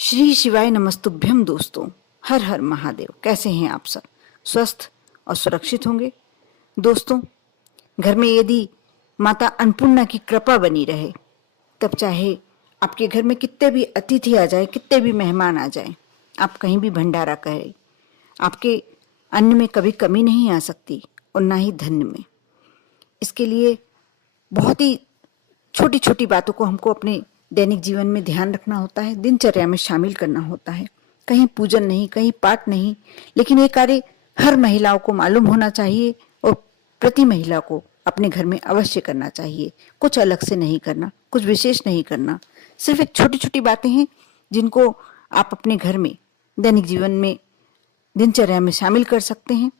श्री शिवाय नमस्तुभ्यम दोस्तों। हर हर महादेव। कैसे हैं आप सब? स्वस्थ और सुरक्षित होंगे। दोस्तों, घर में यदि माता अन्नपूर्णा की कृपा बनी रहे, तब चाहे आपके घर में कितने भी अतिथि आ जाए, कितने भी मेहमान आ जाए, आप कहीं भी भंडारा करें, आपके अन्न में कभी कमी नहीं आ सकती और ना ही धन में। इसके लिए बहुत ही छोटी छोटी बातों को हमको अपने दैनिक जीवन में ध्यान रखना होता है, दिनचर्या में शामिल करना होता है। कहीं पूजन नहीं, कहीं पाठ नहीं, लेकिन ये कार्य हर महिलाओं को मालूम होना चाहिए और प्रति महिला को अपने घर में अवश्य करना चाहिए। कुछ अलग से नहीं करना, कुछ विशेष नहीं करना, सिर्फ एक छोटी छोटी बातें हैं जिनको आप अपने घर में दैनिक जीवन में दिनचर्या में शामिल कर सकते हैं।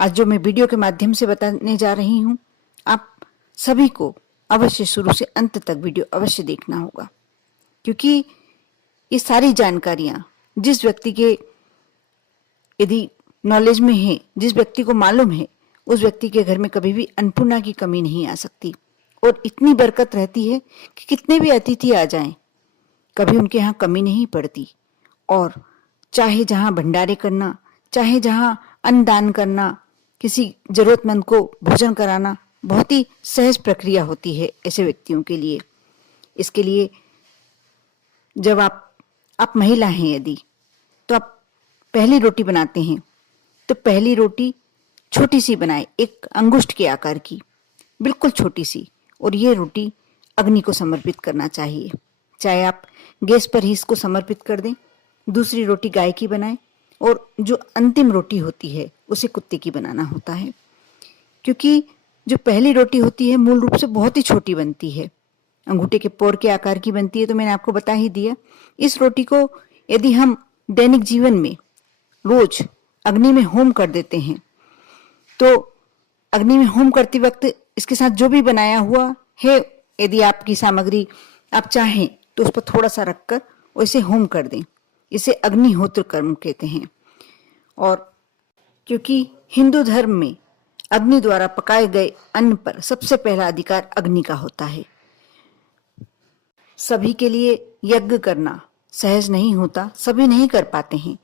आज जो मैं वीडियो के माध्यम से बताने जा रही हूँ, आप सभी को अवश्य शुरू से अंत तक वीडियो अवश्य देखना होगा, क्योंकि ये सारी जानकारियां जिस व्यक्ति के यदि नॉलेज में है, जिस व्यक्ति को मालूम है, उस व्यक्ति के घर में कभी भी अन्नपूर्णा की कमी नहीं आ सकती और इतनी बरकत रहती है कि कितने भी अतिथि आ जाएं, कभी उनके यहाँ कमी नहीं पड़ती। और चाहे जहाँ भंडारे करना, चाहे जहाँ अन्नदान करना, किसी जरूरतमंद को भोजन कराना बहुत ही सहज प्रक्रिया होती है ऐसे व्यक्तियों के लिए। इसके लिए जब आप महिला हैं यदि, तो आप पहली रोटी बनाते हैं तो पहली रोटी छोटी सी बनाए, एक अंगुष्ठ के आकार की, बिल्कुल छोटी सी। और ये रोटी अग्नि को समर्पित करना चाहिए। चाहे आप गैस पर ही इसको समर्पित कर दें। दूसरी रोटी गाय की बनाएं और जो अंतिम रोटी होती है उसे कुत्ते की बनाना होता है, क्योंकि जो पहली रोटी होती है मूल रूप से बहुत ही छोटी बनती है, अंगूठे के पोर के आकार की बनती है। तो मैंने आपको बता ही दिया। इस रोटी को यदि हम दैनिक जीवन में रोज अग्नि में होम कर देते हैं, तो अग्नि में होम करते वक्त इसके साथ जो भी बनाया हुआ है, यदि आपकी सामग्री आप चाहें तो उस पर थोड़ा सा रखकर इसे होम कर दें। इसे अग्निहोत्र कर्म कहते हैं। और क्योंकि हिंदू धर्म में अग्नि द्वारा पकाए गए अन्न पर सबसे पहला अधिकार अग्नि का होता है। सभी के लिए यज्ञ करना सहज नहीं होता, सभी नहीं कर पाते हैं।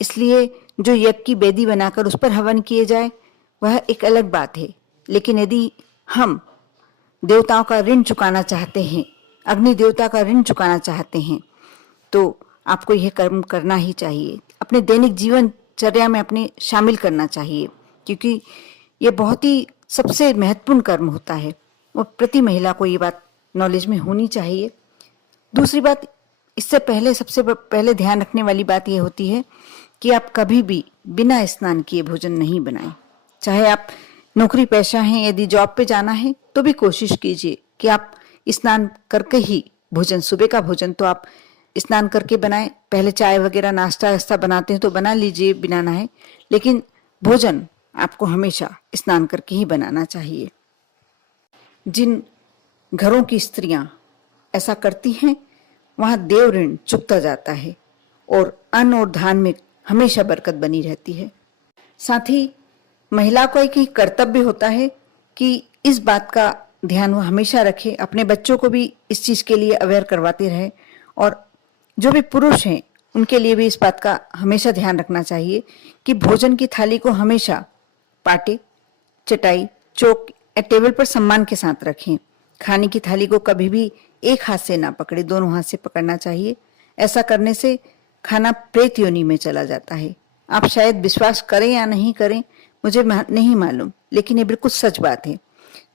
इसलिए जो यज्ञ की वेदी बनाकर उस पर हवन किए जाए वह एक अलग बात है। लेकिन यदि हम देवताओं का ऋण चुकाना चाहते हैं, अग्नि देवता का ऋण चुकाना चाहते हैं, तो आपको यह कर्म करना ही चाहिए, अपने दैनिक जीवनचर्या में अपने शामिल करना चाहिए, क्योंकि ये बहुत ही सबसे महत्वपूर्ण कर्म होता है और प्रति महिला को ये बात नॉलेज में होनी चाहिए। दूसरी बात, इससे पहले सबसे पहले ध्यान रखने वाली बात ये होती है कि आप कभी भी बिना स्नान किए भोजन नहीं बनाएं। चाहे आप नौकरी पेशा हैं, यदि जॉब पे जाना है तो भी कोशिश कीजिए कि आप स्नान करके ही भोजन, सुबह का भोजन तो आप स्नान करके बनाएं। पहले चाय वगैरह नाश्ता वास्ता बनाते हैं तो बना लीजिए बिना नहाए, लेकिन भोजन आपको हमेशा स्नान करके ही बनाना चाहिए। जिन घरों की स्त्रियां ऐसा करती हैं वहां देव ऋण चुकता जाता है और अन्न और धान में हमेशा बरकत बनी रहती है। साथ ही महिला को एक ही कर्तव्य होता है कि इस बात का ध्यान वो हमेशा रखे, अपने बच्चों को भी इस चीज के लिए अवेयर करवाते रहे, और जो भी पुरुष हैं उनके लिए भी इस बात का हमेशा ध्यान रखना चाहिए कि भोजन की थाली को हमेशा पाटे, चटाई, चौक या टेबल पर सम्मान के साथ रखें। खाने की थाली को कभी भी एक हाथ से ना पकड़े, दोनों हाथ से पकड़ना चाहिए। ऐसा करने से खाना प्रेत योनि में चला जाता है। आप शायद विश्वास करें या नहीं करें, मुझे नहीं मालूम, लेकिन ये बिल्कुल सच बात है।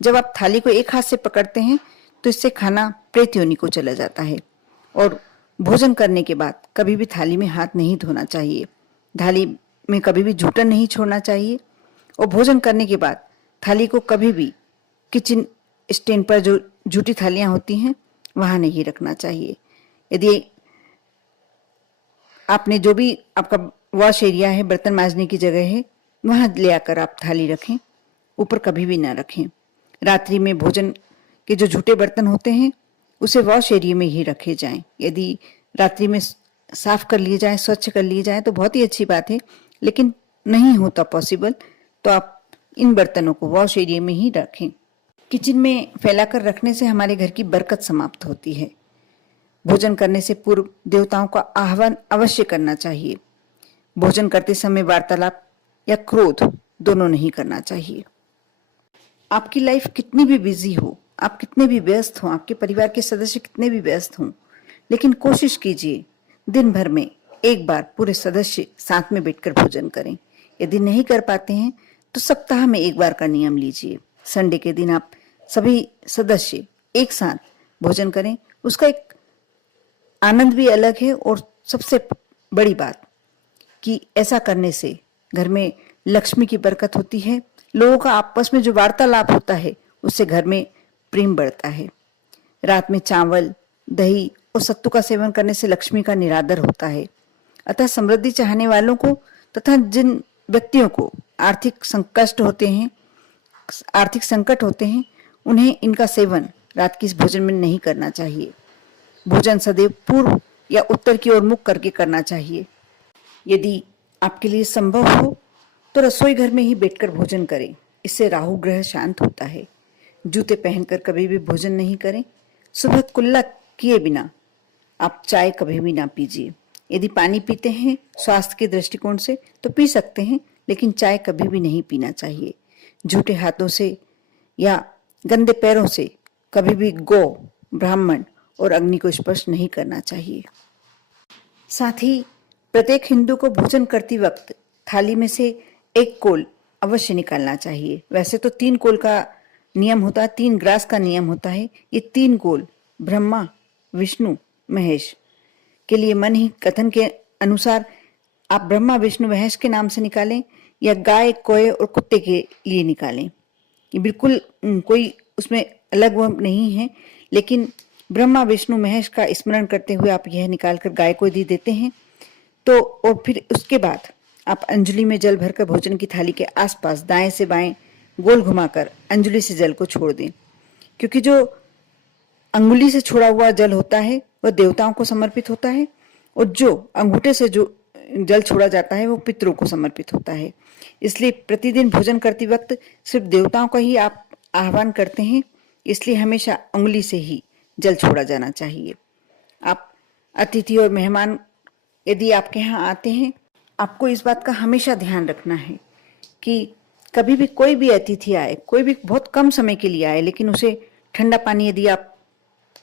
जब आप थाली को एक हाथ से पकड़ते हैं तो इससे खाना प्रेत योनि को चला जाता है। और भोजन करने के बाद कभी भी थाली में हाथ नहीं धोना चाहिए, थाली में कभी भी जूठन नहीं छोड़ना चाहिए। और भोजन करने के बाद थाली को कभी भी किचन स्टैंड पर जो जूठी थालियां होती हैं वहां नहीं रखना चाहिए। यदि आपने जो भी आपका वॉश एरिया है, बर्तन मांजने की जगह है, वहां ले आकर आप थाली रखें, ऊपर कभी भी ना रखें। रात्रि में भोजन के जो झूठे बर्तन होते हैं उसे वॉश एरिया में ही रखे जाएं। यदि रात्रि में साफ कर लिए जाएं, स्वच्छ कर लिए जाएं तो बहुत ही अच्छी बात है, लेकिन नहीं होता पॉसिबल तो आप इन बर्तनों को वॉश एरिया में ही रखें। किचन में फैलाकर रखने से हमारे घर की बरकत समाप्त होती है। भोजन करने से पूर्व देवताओं का आह्वान अवश्य करना चाहिए। भोजन करते समय वार्तालाप या क्रोध दोनों नहीं करना चाहिए। आपकी लाइफ कितनी भी बिजी हो, आप कितने भी व्यस्त हो, आपके परिवार के सदस्य कितने भी व्यस्त हों, लेकिन कोशिश कीजिए दिन भर में एक बार पूरे सदस्य साथ में बैठकर भोजन करें। यदि नहीं कर पाते हैं तो सप्ताह में एक बार का नियम लीजिए। संडे के दिन आप सभी सदस्य एक साथ भोजन करें, उसका एक आनंद भी अलग है। और सबसे बड़ी बात कि ऐसा करने से घर में लक्ष्मी की बरकत होती है। लोगों का आपस में जो वार्तालाप होता है उससे घर में प्रेम बढ़ता है। रात में चावल, दही और सत्तू का सेवन करने से लक्ष्मी का निरादर होता है। अतः समृद्धि चाहने वालों को तथा जिन व्यक्तियों को आर्थिक संकट होते हैं उन्हें इनका सेवन रात की इस भोजन में नहीं करना चाहिए। भोजन सदैव पूर्व या उत्तर की ओर मुख करके करना चाहिए। यदि आपके लिए संभव हो तो रसोई घर में ही बैठकर भोजन करें, इससे राहु ग्रह शांत होता है। जूते पहनकर कभी भी भोजन नहीं करें। सुबह कुल्ला किए बिना आप चाय कभी भी ना पीजिए। यदि पानी पीते हैं स्वास्थ्य के दृष्टिकोण से तो पी सकते हैं, लेकिन चाय कभी भी नहीं पीना चाहिए। झूठे हाथों से या गंदे पैरों से कभी भी गौ, ब्राह्मण और अग्नि को स्पर्श नहीं करना चाहिए। साथ ही प्रत्येक हिंदू को भोजन करते वक्त थाली में से एक कोल अवश्य निकालना चाहिए। वैसे तो 3 कोल का नियम होता है, 3 ग्रास का नियम होता है। ये 3 कोल ब्रह्मा, विष्णु, महेश के लिए मन ही कथन के अनुसार आप ब्रह्मा, विष्णु, महेश के नाम से निकालें या गाय, कोय और कुत्ते के लिए निकालें। ये बिल्कुल कोई उसमें अलग वो नहीं है, लेकिन ब्रह्मा, विष्णु, महेश का स्मरण करते हुए आप यह निकालकर गाय को दे देते हैं। तो और फिर उसके बाद आप अंजलि में जल भरकर भोजन की थाली के आसपास दाएं से बाएं गोल घुमाकर अंजलि से जल को छोड़ दें, क्योंकि जो अंगुली से छोड़ा हुआ जल होता है वह देवताओं को समर्पित होता है और जो अंगूठे से जो जल छोड़ा जाता है वो पितरों को समर्पित होता है। इसलिए प्रतिदिन भोजन करते वक्त सिर्फ देवताओं का ही आप आह्वान करते हैं, इसलिए हमेशा अंगुली से ही जल छोड़ा जाना चाहिए। आप अतिथि और मेहमान यदि आपके यहाँ आते हैं, आपको इस बात का हमेशा ध्यान रखना है कि कभी भी कोई भी अतिथि आए, कोई भी बहुत कम समय के लिए आए, लेकिन उसे ठंडा पानी यदि आप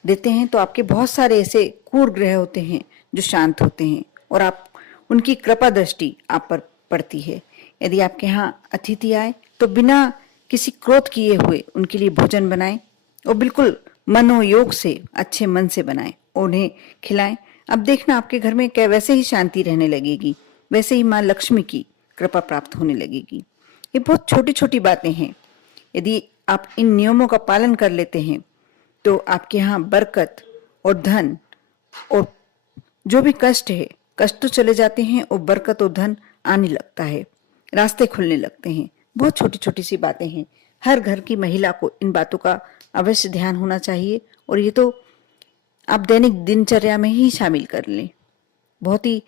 देते हैं तो आपके बहुत सारे ऐसे क्रूर ग्रह होते हैं जो शांत होते हैं और आप उनकी कृपा दृष्टि आप पर पड़ती है। यदि आपके यहाँ अतिथि आए तो बिना किसी क्रोध किए हुए उनके लिए भोजन बनाएं और बिल्कुल मनोयोग से, अच्छे मन से बनाएं और उन्हें खिलाएं। अब देखना आपके घर में क्या वैसे ही शांति रहने लगेगी, वैसे ही माँ लक्ष्मी की कृपा प्राप्त होने लगेगी। ये बहुत छोटी छोटी बातें हैं। यदि आप इन नियमों का पालन कर लेते हैं तो आपके यहाँ बरकत और धन और जो भी कष्ट है, कष्ट तो चले जाते हैं और बरकत और धन आने लगता है, रास्ते खुलने लगते हैं। बहुत छोटी छोटी सी बातें हैं। हर घर की महिला को इन बातों का अवश्य ध्यान होना चाहिए और ये तो आप दैनिक दिनचर्या में ही शामिल कर लें। बहुत ही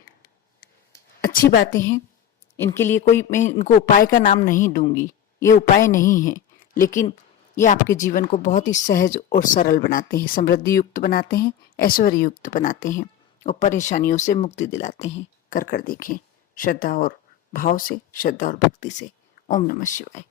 अच्छी बातें हैं। इनके लिए कोई मैं इनको उपाय का नाम नहीं दूंगी, ये उपाय नहीं है, लेकिन ये आपके जीवन को बहुत ही सहज और सरल बनाते हैं, समृद्धि युक्त बनाते हैं, ऐश्वर्य युक्त बनाते हैं और परेशानियों से मुक्ति दिलाते हैं। कर देखें श्रद्धा और भाव से, श्रद्धा और भक्ति से। ओम नमः शिवाय।